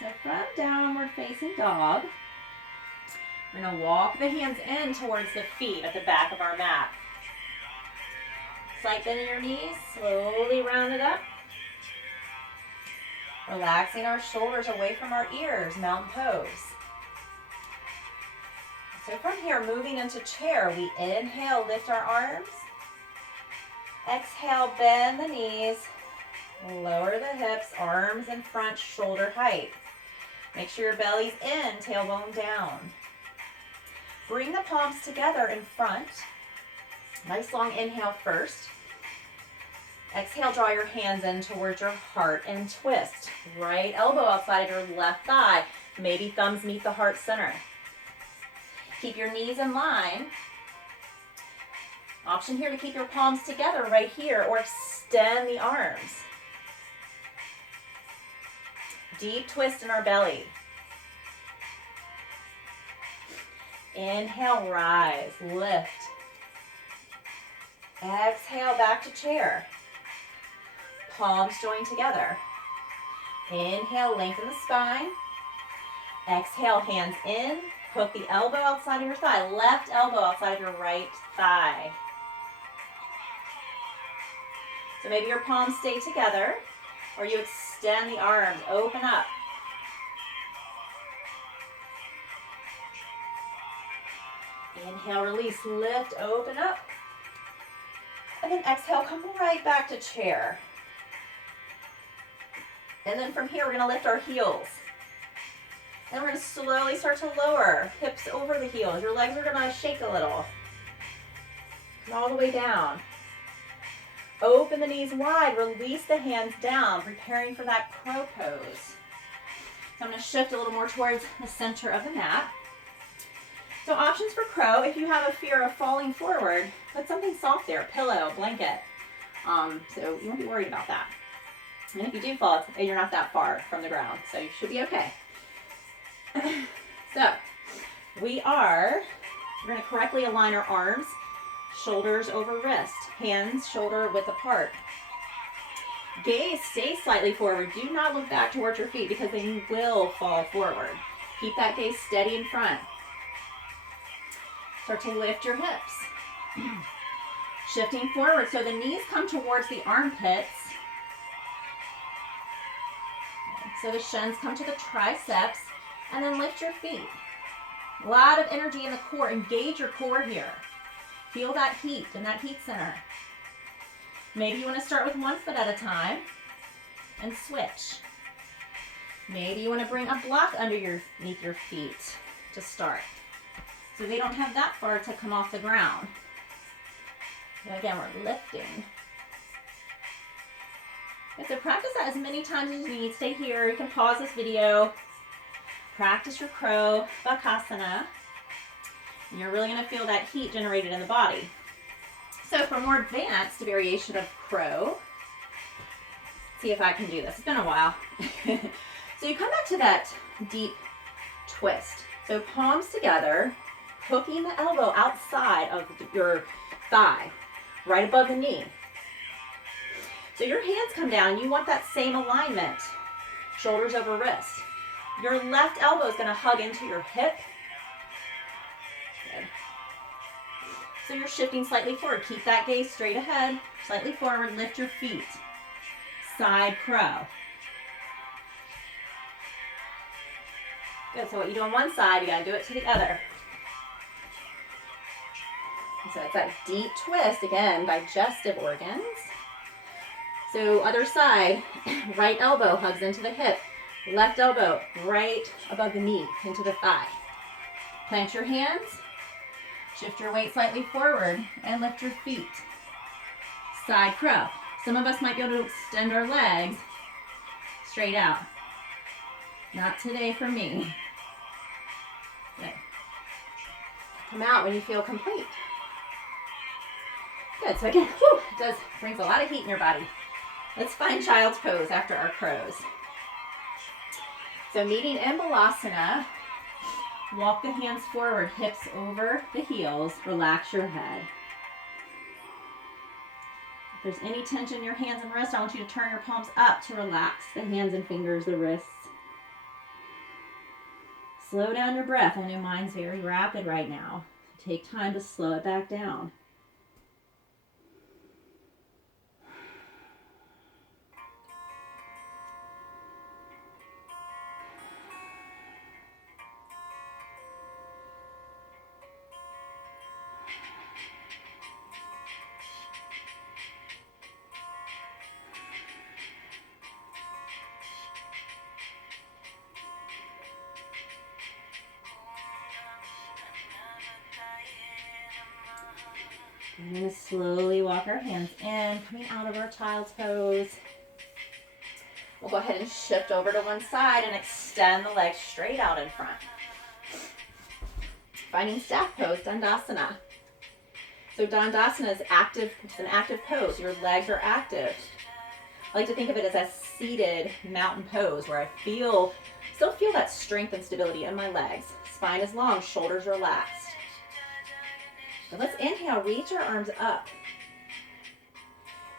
So from downward facing dog, we're going to walk the hands in towards the feet at the back of our mat. Slight bend in your knees, slowly round it up. Relaxing our shoulders away from our ears, mountain pose. So from here, moving into chair, we inhale, lift our arms. Exhale, bend the knees, lower the hips, arms in front, shoulder height. Make sure your belly's in, tailbone down. Bring the palms together in front. Nice long inhale first. Exhale, draw your hands in towards your heart and twist. Right elbow outside of your left thigh. Maybe thumbs meet the heart center. Keep your knees in line. Option here to keep your palms together right here or extend the arms. Deep twist in our belly. Inhale, rise, lift. Exhale, back to chair. Palms join together. Inhale, lengthen the spine. Exhale, hands in. Hook the elbow outside of your thigh. Left elbow outside of your right thigh. So maybe your palms stay together, or you extend the arms, open up. Inhale, release, lift, open up. And then exhale, come right back to chair. And then from here, we're going to lift our heels. And we're going to slowly start to lower hips over the heels. Your legs are going to shake a little. Come all the way down. Open the knees wide, release the hands down, preparing for that crow pose. So I'm going to shift a little more towards the center of the mat. So options for crow, if you have a fear of falling forward, put something soft there, a pillow, a blanket. So you won't be worried about that. And if you do fall, you're not that far from the ground, so you should be okay. So we're going to correctly align our arms, shoulders over wrist, hands shoulder width apart. Gaze stays slightly forward. Do not look back towards your feet because then you will fall forward. Keep that gaze steady in front. Start to lift your hips. Shifting forward so the knees come towards the armpits. So the shins come to the triceps, and then lift your feet. A lot of energy in the core. Engage your core here. Feel that heat in that heat center. Maybe you want to start with one foot at a time and switch. Maybe you want to bring a block underneath your feet to start, so they don't have that far to come off the ground. And again, we're lifting. So practice that as many times as you need. Stay here. You can pause this video. Practice your crow bakasana. And you're really going to feel that heat generated in the body. So for more advanced variation of crow, see if I can do this. It's been a while. So you come back to that deep twist. So palms together, hooking the elbow outside of your thigh, right above the knee. So your hands come down. You want that same alignment, shoulders over wrist. Your left elbow is going to hug into your hip. Good. So you're shifting slightly forward. Keep that gaze straight ahead, slightly forward. Lift your feet. Side crow. Good. So what you do on one side, you got to do it to the other. So it's that deep twist, again, digestive organs. So other side, right elbow hugs into the hip. Left elbow right above the knee into the thigh. Plant your hands. Shift your weight slightly forward and lift your feet. Side crow. Some of us might be able to extend our legs straight out. Not today for me. Good. Come out when you feel complete. Good. So again, it brings a lot of heat in your body. Let's find child's pose after our crows. So meeting in balasana, walk the hands forward, hips over the heels, relax your head. If there's any tension in your hands and wrists, I want you to turn your palms up to relax the hands and fingers, the wrists. Slow down your breath. I know mine's very rapid right now. Take time to slow it back down. We're going to slowly walk our hands in, coming out of our child's pose. We'll go ahead and shift over to one side and extend the legs straight out in front. Finding staff pose, Dandasana. So Dandasana is active, it's an active pose. Your legs are active. I like to think of it as a seated mountain pose where I still feel that strength and stability in my legs. Spine is long, shoulders relaxed. So let's inhale, reach our arms up.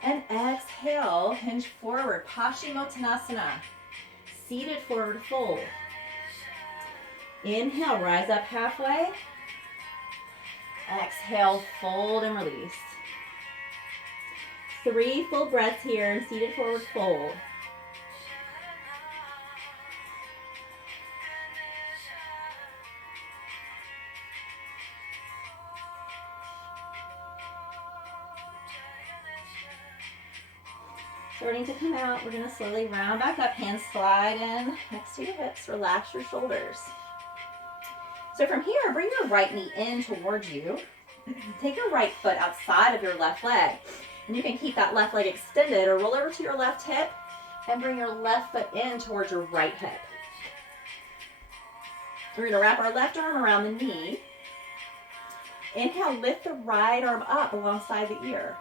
And exhale, hinge forward, Paschimottanasana. Seated forward fold. Inhale, rise up halfway. Exhale, fold and release. 3 full breaths here, seated forward fold. Starting to come out, we're going to slowly round back up, hands slide in next to your hips, relax your shoulders. So from here, bring your right knee in towards you. Take your right foot outside of your left leg. And you can keep that left leg extended or roll over to your left hip and bring your left foot in towards your right hip. So we're going to wrap our left arm around the knee. Inhale, lift the right arm up alongside the ear.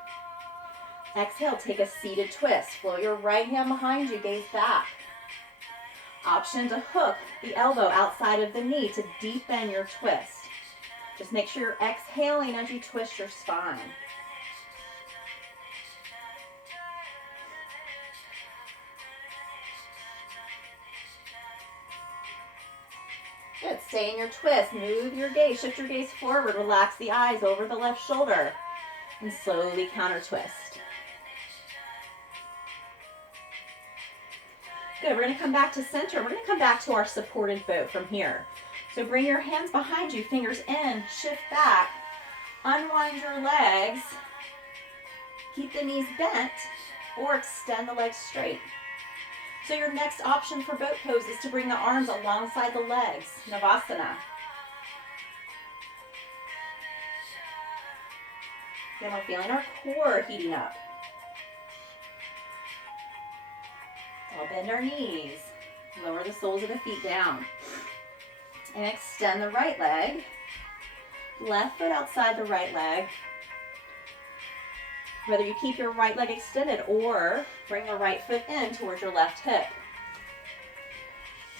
Exhale, take a seated twist. Flow your right hand behind you, gaze back. Option to hook the elbow outside of the knee to deepen your twist. Just make sure you're exhaling as you twist your spine. Good, stay in your twist. Move your gaze, shift your gaze forward. Relax the eyes over the left shoulder. And slowly counter twist. Good, we're going to come back to center. We're going to come back to our supported boat from here. So bring your hands behind you, fingers in, shift back, unwind your legs, keep the knees bent, or extend the legs straight. So your next option for boat pose is to bring the arms alongside the legs, Navasana. Then we're feeling our core heating up. I'll bend our knees, lower the soles of the feet down, and extend the right leg. Left foot outside the right leg. Whether you keep your right leg extended or bring the right foot in towards your left hip.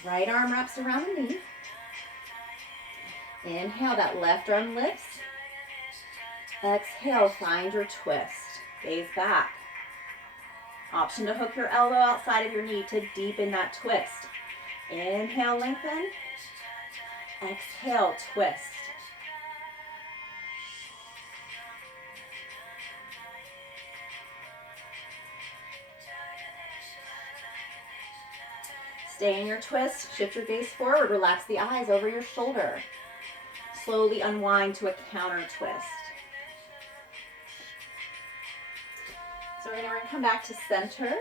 Right arm wraps around the knee. Inhale, that left arm lifts. Exhale, find your twist. Gaze back. Option to hook your elbow outside of your knee to deepen that twist. Inhale, lengthen. Exhale, twist. Stay in your twist. Shift your gaze forward. Relax the eyes over your shoulder. Slowly unwind to a counter twist. So we're going to come back to center.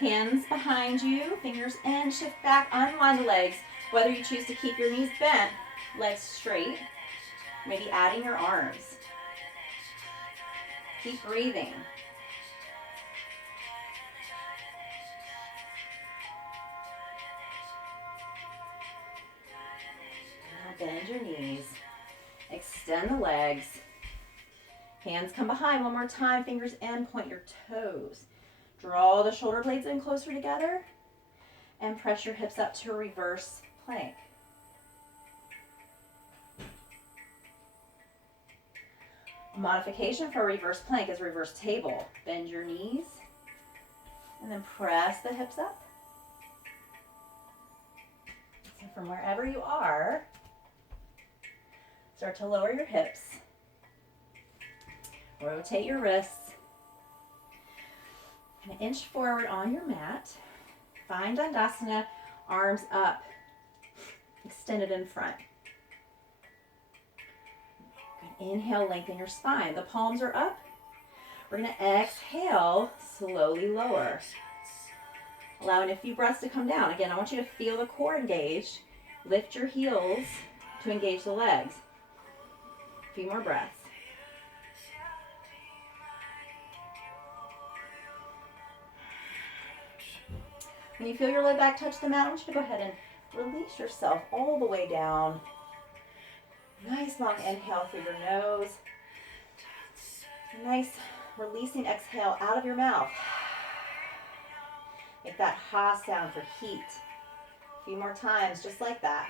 Hands behind you, fingers in, shift back, unwind the legs. Whether you choose to keep your knees bent, legs straight, maybe adding your arms. Keep breathing. Now bend your knees, extend the legs. Hands come behind one more time, fingers in, point your toes. Draw the shoulder blades in closer together and press your hips up to a reverse plank. A modification for a reverse plank is reverse table. Bend your knees and then press the hips up. So from wherever you are, start to lower your hips. Rotate your wrists. And inch forward on your mat. Find Dandasana, arms up, extended in front. Good. Inhale, lengthen your spine. The palms are up. We're going to exhale, slowly lower. Allowing a few breaths to come down. Again, I want you to feel the core engage. Lift your heels to engage the legs. A few more breaths. When you feel your low back touch the mat, I want you to go ahead and release yourself all the way down. Nice long inhale through your nose. Nice releasing exhale out of your mouth. Make that ha sound for heat. A few more times, just like that.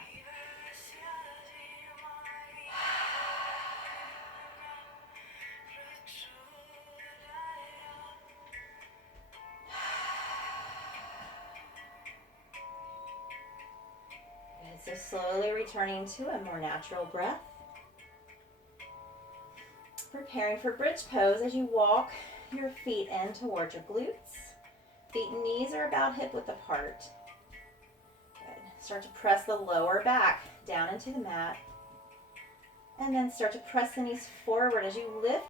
Good. So slowly returning to a more natural breath. Preparing for bridge pose as you walk your feet in towards your glutes. Feet and knees are about hip width apart. Good. Start to press the lower back down into the mat. And then start to press the knees forward as you lift